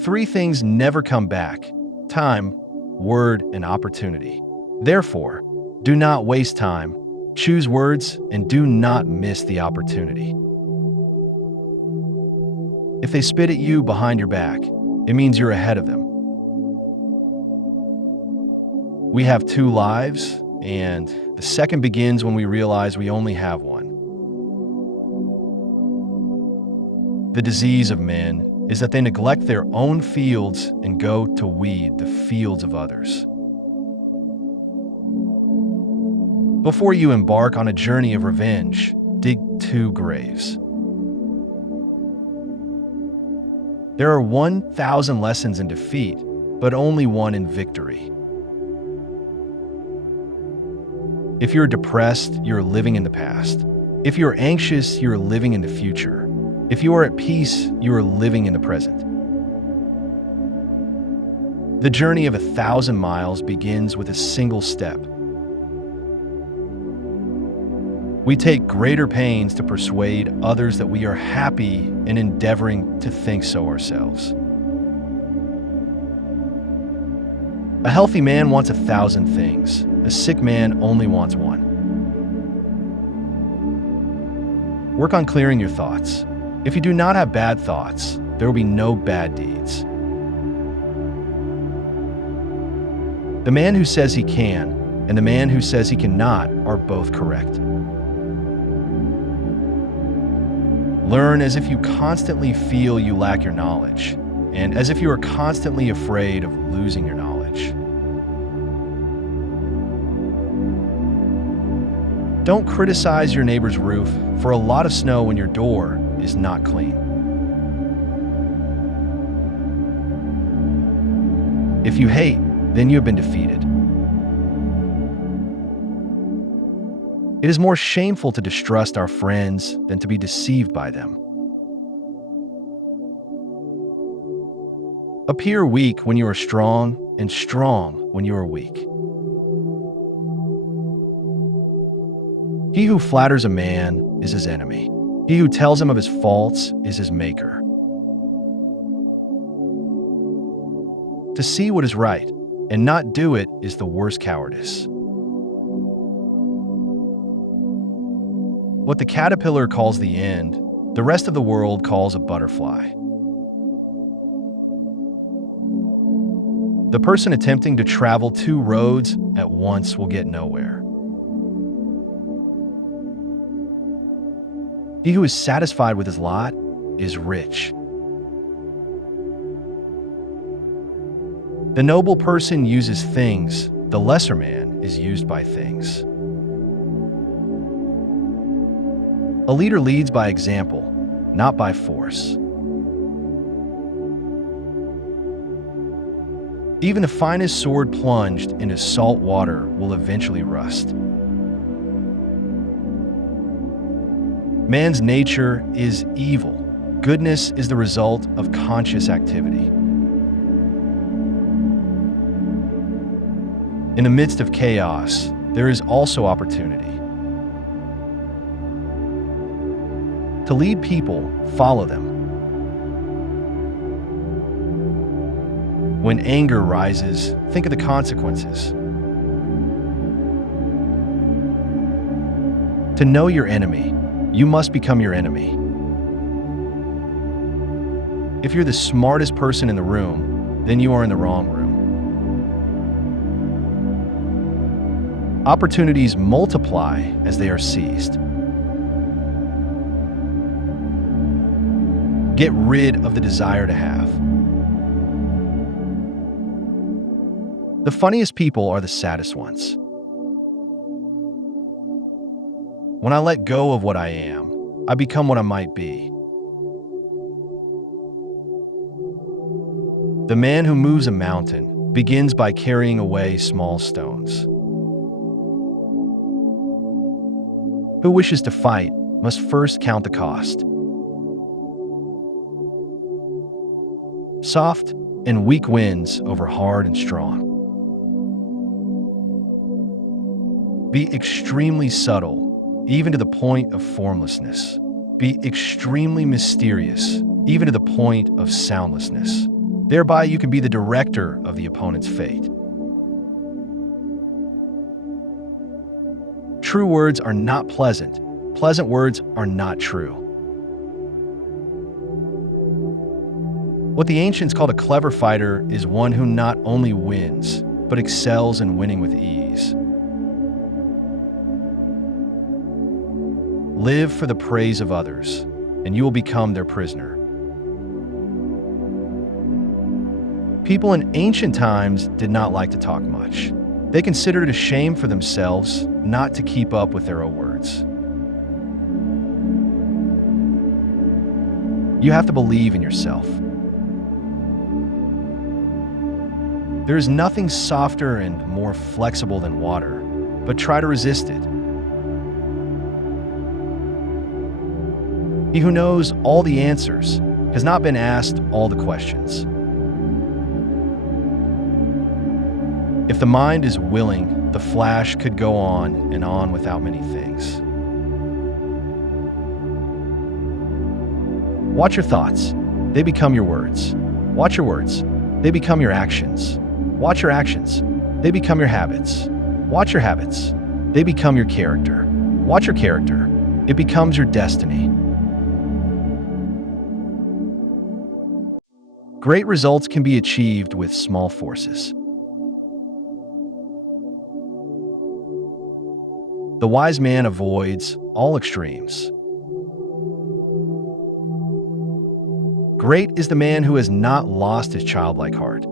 Three things never come back: time, word, and opportunity. Therefore, do not waste time, choose words, and do not miss the opportunity. If they spit at you behind your back, it means you're ahead of them. We have two lives, and the second begins when we realize we only have one. The disease of men is that they neglect their own fields and go to weed the fields of others. Before you embark on a journey of revenge, dig 2 graves. There are 1,000 lessons in defeat, but only one in victory. If you're depressed, you're living in the past. If you're anxious, you're living in the future. If you are at peace, you are living in the present. The journey of 1,000 miles begins with a single step. We take greater pains to persuade others that we are happy in endeavoring to think so ourselves. A healthy man wants 1,000 things. A sick man only wants one. Work on clearing your thoughts. If you do not have bad thoughts, there will be no bad deeds. The man who says he can and the man who says he cannot are both correct. Learn as if you constantly feel you lack your knowledge, and as if you are constantly afraid of losing your knowledge. Don't criticize your neighbor's roof for a lot of snow when your door is not clean. If you hate, then you have been defeated. It is more shameful to distrust our friends than to be deceived by them. Appear weak when you are strong, and strong when you are weak. He who flatters a man is his enemy. He who tells him of his faults is his maker. To see what is right and not do it is the worst cowardice. What the caterpillar calls the end, the rest of the world calls a butterfly. The person attempting to travel 2 roads at once will get nowhere. He who is satisfied with his lot is rich. The noble person uses things, the lesser man is used by things. A leader leads by example, not by force. Even the finest sword plunged into salt water will eventually rust. Man's nature is evil. Goodness is the result of conscious activity. In the midst of chaos, there is also opportunity. To lead people, follow them. When anger rises, think of the consequences. To know your enemy, you must become your enemy. If you're the smartest person in the room, then you are in the wrong room. Opportunities multiply as they are seized. Get rid of the desire to have. The funniest people are the saddest ones. When I let go of what I am, I become what I might be. The man who moves a mountain begins by carrying away small stones. Who wishes to fight must first count the cost. Soft and weak wins over hard and strong. Be extremely subtle, even to the point of formlessness. Be extremely mysterious, even to the point of soundlessness. Thereby, you can be the director of the opponent's fate. True words are not pleasant. Pleasant words are not true. What the ancients called a clever fighter is one who not only wins, but excels in winning with ease. Live for the praise of others, and you will become their prisoner. People in ancient times did not like to talk much. They considered it a shame for themselves not to keep up with their own words. You have to believe in yourself. There is nothing softer and more flexible than water, but try to resist it. He who knows all the answers has not been asked all the questions. If the mind is willing, the flash could go on and on without many things. Watch your thoughts. They become your words. Watch your words. They become your actions. Watch your actions. They become your habits. Watch your habits. They become your character. Watch your character. It becomes your destiny. Great results can be achieved with small forces. The wise man avoids all extremes. Great is the man who has not lost his childlike heart.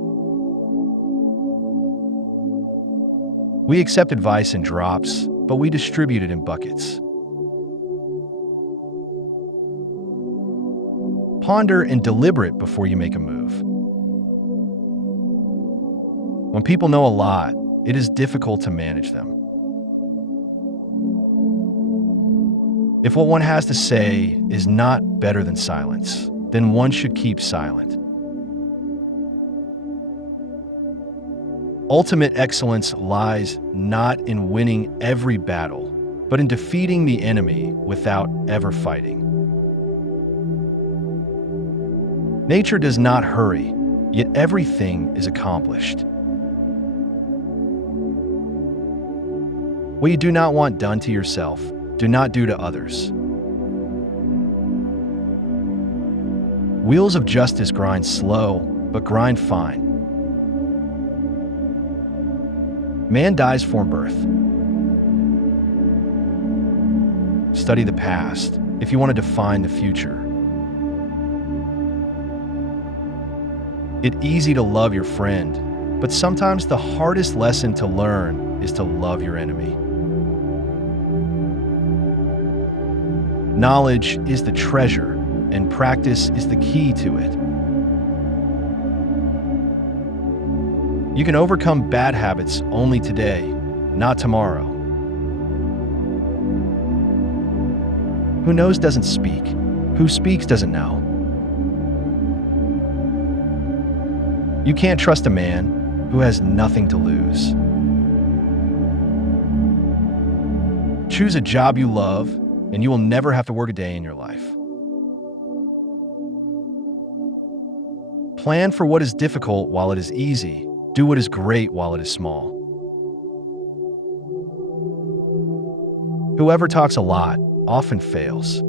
We accept advice in drops, but we distribute it in buckets. Ponder and deliberate before you make a move. When people know a lot, it is difficult to manage them. If what one has to say is not better than silence, then one should keep silent. Ultimate excellence lies not in winning every battle, but in defeating the enemy without ever fighting. Nature does not hurry, yet everything is accomplished. What you do not want done to yourself, do not do to others. Wheels of justice grind slow, but grind fine. Man dies from birth. Study the past if you want to define the future. It's easy to love your friend, but sometimes the hardest lesson to learn is to love your enemy. Knowledge is the treasure, and practice is the key to it. You can overcome bad habits only today, not tomorrow. Who knows doesn't speak. Who speaks doesn't know. You can't trust a man who has nothing to lose. Choose a job you love, and you will never have to work a day in your life. Plan for what is difficult while it is easy. Do what is great while it is small. Whoever talks a lot often fails.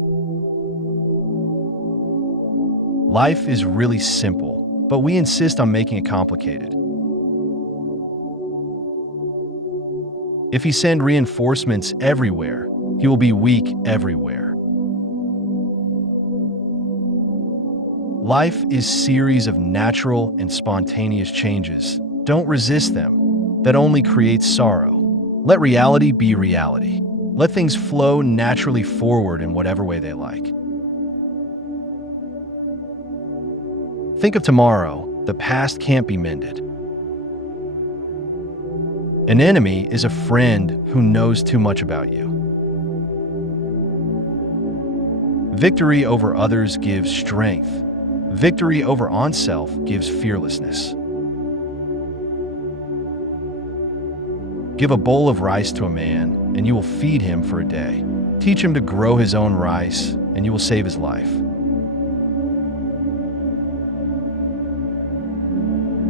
Life is really simple, but we insist on making it complicated. If you send reinforcements everywhere, he will be weak everywhere. Life is a series of natural and spontaneous changes. Don't resist them. That only creates sorrow. Let reality be reality. Let things flow naturally forward in whatever way they like. Think of tomorrow. The past can't be mended. An enemy is a friend who knows too much about you. Victory over others gives strength. Victory over oneself gives fearlessness. Give a bowl of rice to a man, and you will feed him for a day. Teach him to grow his own rice, and you will save his life.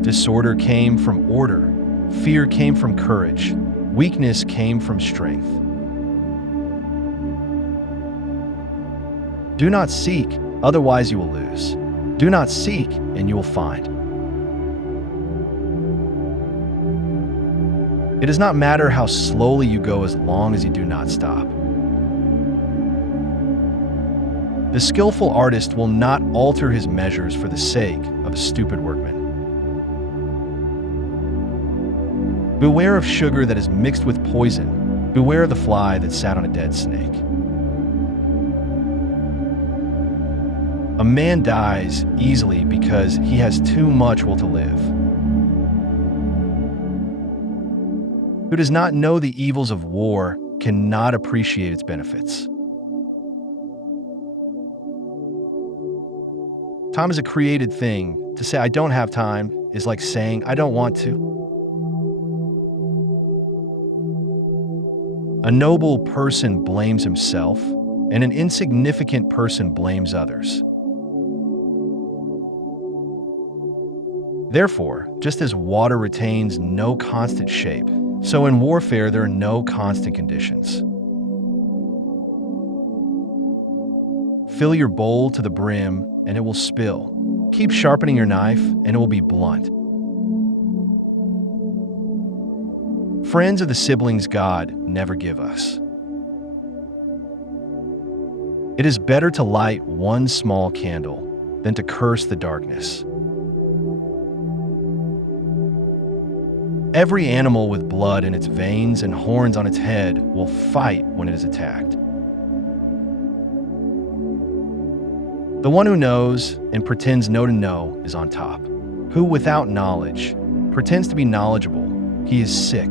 Disorder came from order. Fear came from courage. Weakness came from strength. Do not seek, otherwise you will lose. Do not seek, and you will find. It does not matter how slowly you go as long as you do not stop. The skillful artist will not alter his measures for the sake of a stupid workman. Beware of sugar that is mixed with poison. Beware of the fly that sat on a dead snake. A man dies easily because he has too much will to live. Who does not know the evils of war cannot appreciate its benefits. Time is a created thing. To say I don't have time is like saying I don't want to. A noble person blames himself, and an insignificant person blames others. Therefore, just as water retains no constant shape, so in warfare there are no constant conditions. Fill your bowl to the brim, and it will spill. Keep sharpening your knife, and it will be blunt. Friends are the siblings God never give us. It is better to light one small candle than to curse the darkness. Every animal with blood in its veins and horns on its head will fight when it is attacked. The one who knows and pretends know to know is on top. Who, without knowledge, pretends to be knowledgeable, he is sick.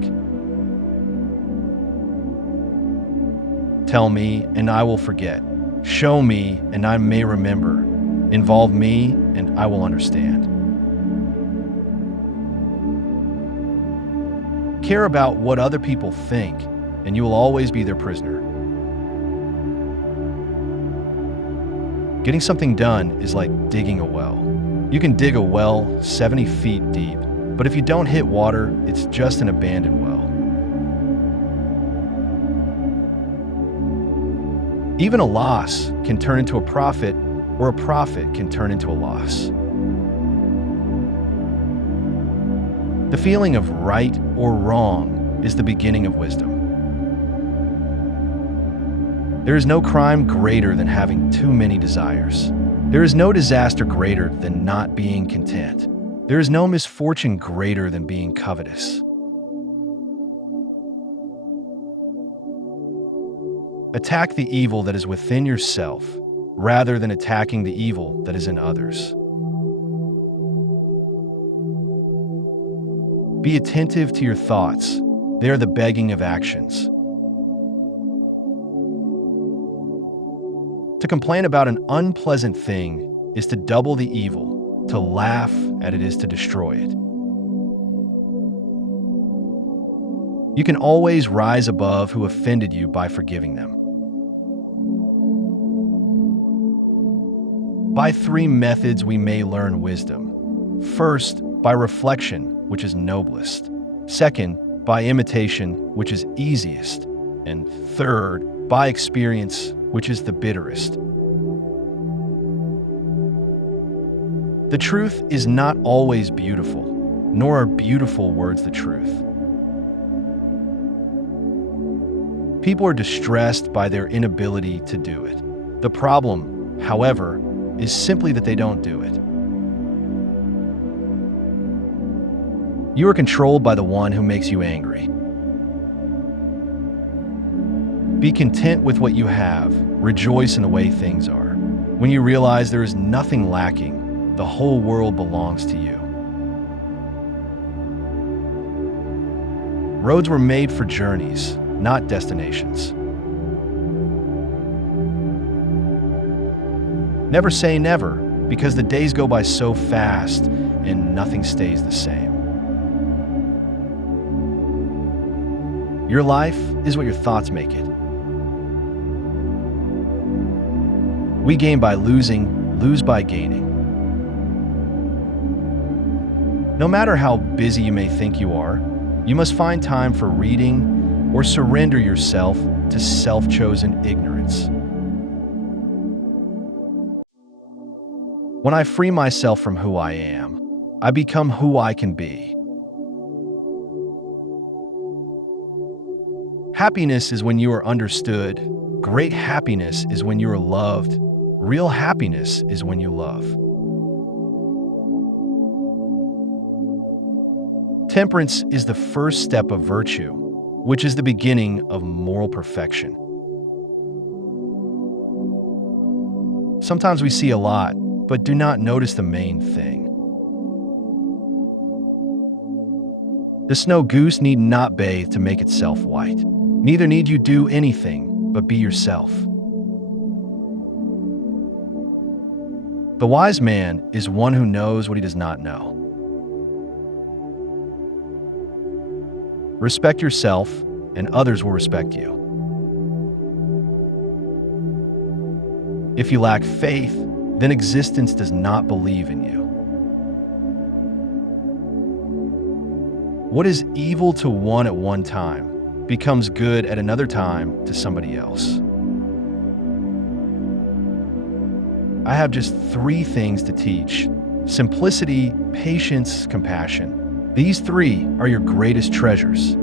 Tell me, and I will forget. Show me, and I may remember. Involve me, and I will understand. Care about what other people think, and you will always be their prisoner. Getting something done is like digging a well. You can dig a well 70 feet deep, but if you don't hit water, it's just an abandoned well. Even a loss can turn into a profit, or a profit can turn into a loss. The feeling of right or wrong is the beginning of wisdom. There is no crime greater than having too many desires. There is no disaster greater than not being content. There is no misfortune greater than being covetous. Attack the evil that is within yourself rather than attacking the evil that is in others. Be attentive to your thoughts. They are the begging of actions. To complain about an unpleasant thing is to double the evil. To laugh at it is to destroy it. You can always rise above who offended you by forgiving them. By 3 methods we may learn wisdom. First, by reflection, which is noblest. Second, by imitation, which is easiest. And third, by experience, which is the bitterest. The truth is not always beautiful, nor are beautiful words the truth. People are distressed by their inability to do it. The problem, however, is simply that they don't do it. You are controlled by the one who makes you angry. Be content with what you have. Rejoice in the way things are. When you realize there is nothing lacking, the whole world belongs to you. Roads were made for journeys, not destinations. Never say never, because the days go by so fast and nothing stays the same. Your life is what your thoughts make it. We gain by losing, lose by gaining. No matter how busy you may think you are, you must find time for reading or surrender yourself to self-chosen ignorance. When I free myself from who I am, I become who I can be. Happiness is when you are understood. Great happiness is when you are loved. Real happiness is when you love. Temperance is the first step of virtue, which is the beginning of moral perfection. Sometimes we see a lot, but do not notice the main thing. The snow goose need not bathe to make itself white. Neither need you do anything but be yourself. The wise man is one who knows what he does not know. Respect yourself, and others will respect you. If you lack faith, then existence does not believe in you. What is evil to one at one time becomes good at another time to somebody else. I have just 3 things to teach: simplicity, patience, compassion. These 3 are your greatest treasures.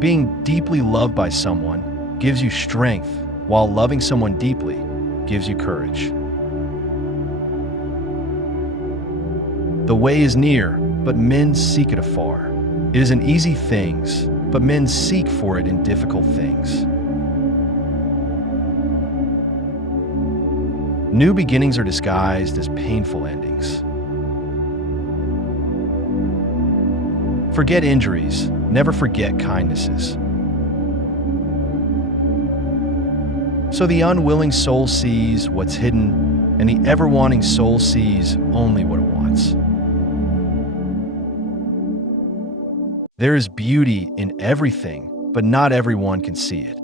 Being deeply loved by someone gives you strength, while loving someone deeply gives you courage. The way is near, but men seek it afar. It is in easy things, but men seek for it in difficult things. New beginnings are disguised as painful endings. Forget injuries, never forget kindnesses. So the unwilling soul sees what's hidden, and the ever-wanting soul sees only what it wants. There is beauty in everything, but not everyone can see it.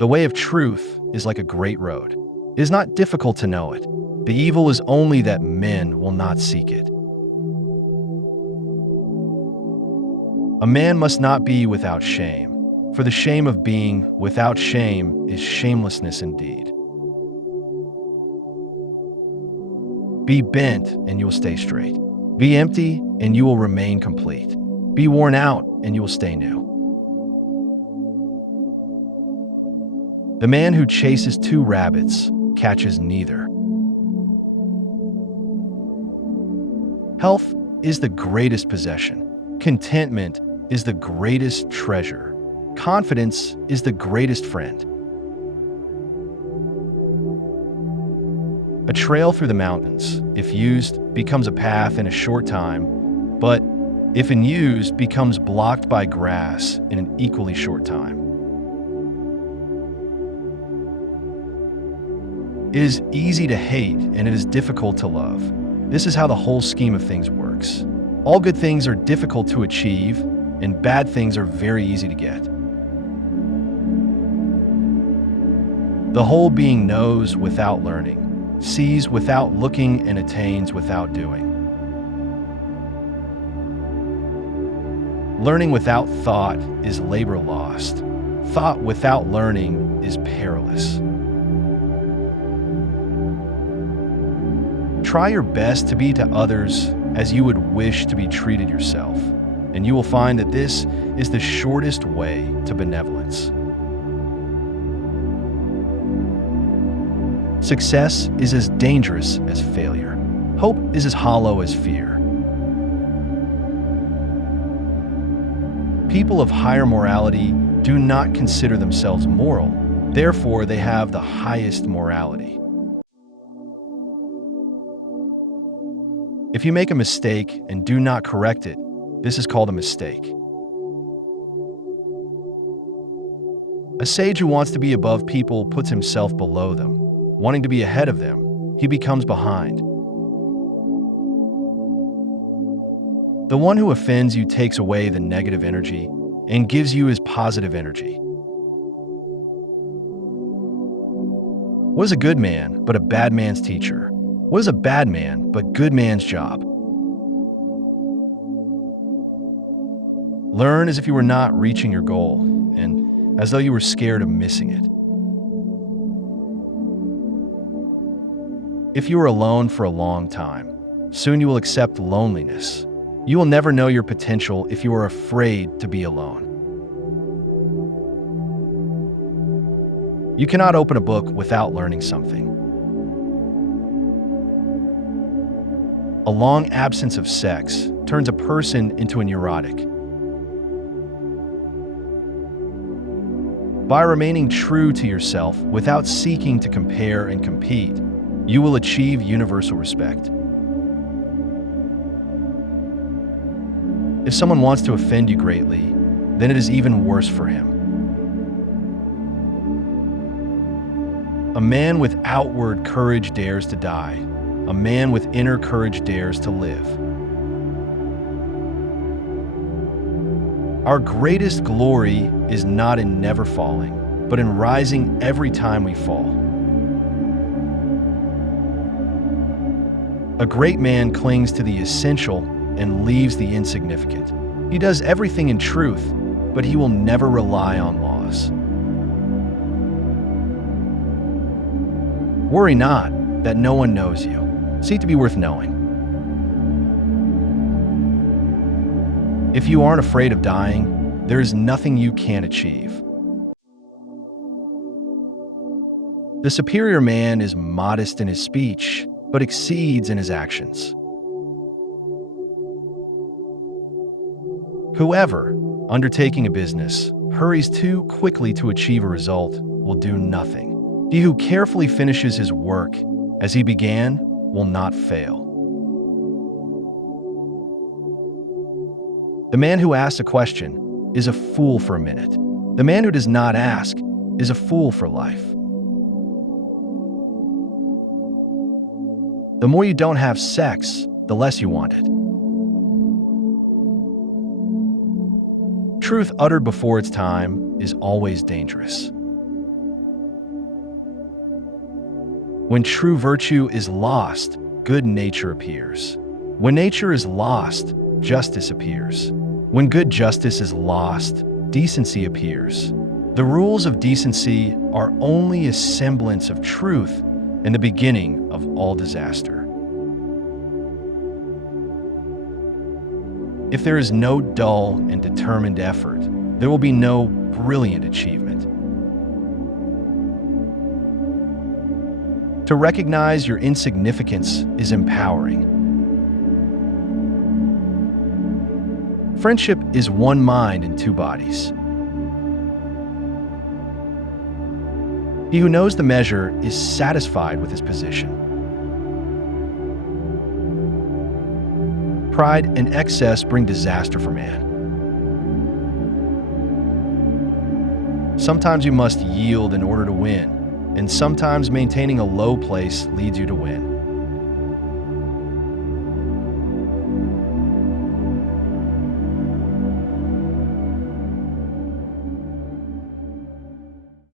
The way of truth is like a great road. It is not difficult to know it. The evil is only that men will not seek it. A man must not be without shame, for the shame of being without shame is shamelessness indeed. Be bent and you will stay straight. Be empty and you will remain complete. Be worn out and you will stay new. The man who chases 2 rabbits catches neither. Health is the greatest possession. Contentment is the greatest treasure. Confidence is the greatest friend. A trail through the mountains, if used, becomes a path in a short time, but if unused, becomes blocked by grass in an equally short time. It is easy to hate and it is difficult to love. This is how the whole scheme of things works. All good things are difficult to achieve, and bad things are very easy to get. The whole being knows without learning, sees without looking, and attains without doing. Learning without thought is labor lost. Thought without learning is perilous. Try your best to be to others as you would wish to be treated yourself, and you will find that this is the shortest way to benevolence. Success is as dangerous as failure. Hope is as hollow as fear. People of higher morality do not consider themselves moral, therefore they have the highest morality. If you make a mistake and do not correct it, this is called a mistake. A sage who wants to be above people puts himself below them. Wanting to be ahead of them, he becomes behind. The one who offends you takes away the negative energy and gives you his positive energy. What is a good man but a bad man's teacher? What is a bad man but good man's job? Learn as if you were not reaching your goal, and as though you were scared of missing it. If you are alone for a long time, soon you will accept loneliness. You will never know your potential if you are afraid to be alone. You cannot open a book without learning something. A long absence of sex turns a person into a neurotic. By remaining true to yourself without seeking to compare and compete, you will achieve universal respect. If someone wants to offend you greatly, then it is even worse for him. A man with outward courage dares to die. A man with inner courage dares to live. Our greatest glory is not in never falling, but in rising every time we fall. A great man clings to the essential and leaves the insignificant. He does everything in truth, but he will never rely on laws. Worry not that no one knows you. Seek to be worth knowing. If you aren't afraid of dying, there is nothing you can't achieve. The superior man is modest in his speech, but exceeds in his actions. Whoever, undertaking a business, hurries too quickly to achieve a result will do nothing. He who carefully finishes his work as he began will not fail. The man who asks a question is a fool for a minute. The man who does not ask is a fool for life. The more you don't have sex, the less you want it. Truth uttered before its time is always dangerous. When true virtue is lost, good nature appears. When nature is lost, justice appears. When good justice is lost, decency appears. The rules of decency are only a semblance of truth and the beginning of all disaster. If there is no dull and determined effort, there will be no brilliant achievement. To recognize your insignificance is empowering. Friendship is one mind and two bodies. He who knows the measure is satisfied with his position. Pride and excess bring disaster for man. Sometimes you must yield in order to win, and sometimes maintaining a low place leads you to win.